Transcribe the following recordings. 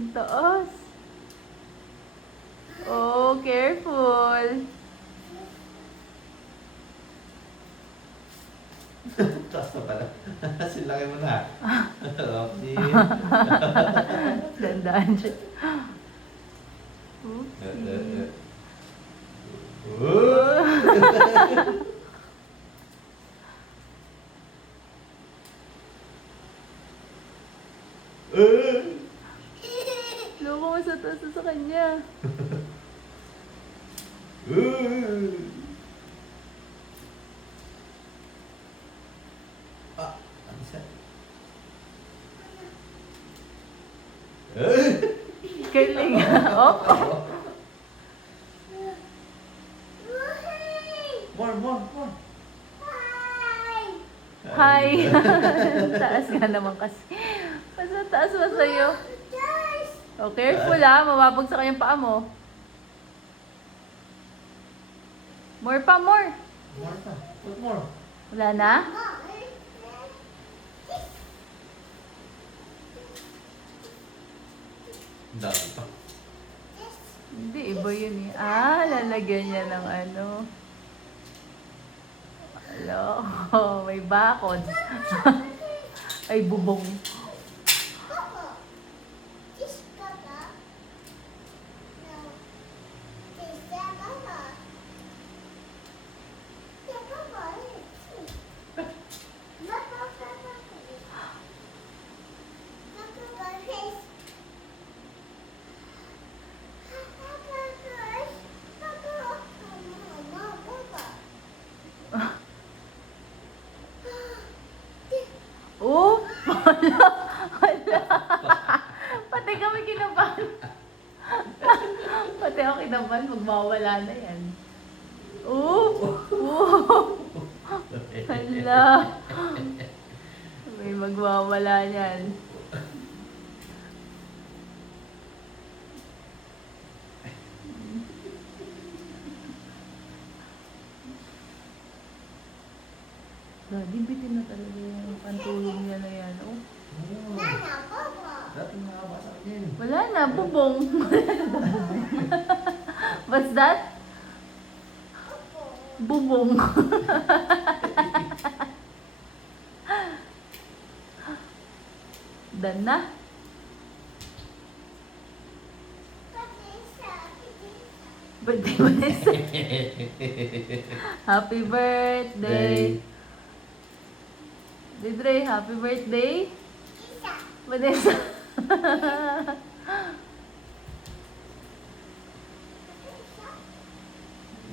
Ang taas. Oh, careful. Taas na pala. Silaki mo na. Roxy. Dandaan siya. Oopsie. Loko mo sa taas sa kanya. Ano siya? Galing. Oh. More. Hi. Taas nga naman kasi. Mas taas ba sa'yo? Oh, careful ah. Mababagsak yung paa mo. More pa, more. More pa. Put more. Wala na? Dami pa. Hindi, iba yun eh. Ah, lalagyan niya ng ano. Hello. May bakod. Ay, bubong. Oh! Hala! Pati kami kinabahan. Pati ako kinabahan, magmawala na yan. Oh! Oh! Hala! May magwawala yan. Daddy, bitin na talaga yung pantulog niya na yan. Oh. Dati nakabasa din. Wala na, bubong. Wala na bubong. What's that? Bubong. Done na? Birthday Vanessa. Happy birthday. Didre, happy birthday. Vanessa.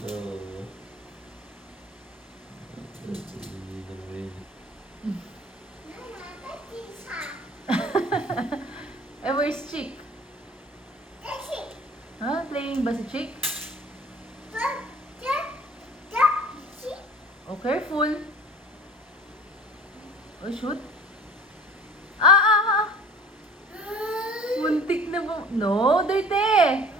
No. Eh, where's Chick? Huh? Playing ba si Chick? Oh, careful. Oh, shoot. Ah! Muntik na ba? No, dirty!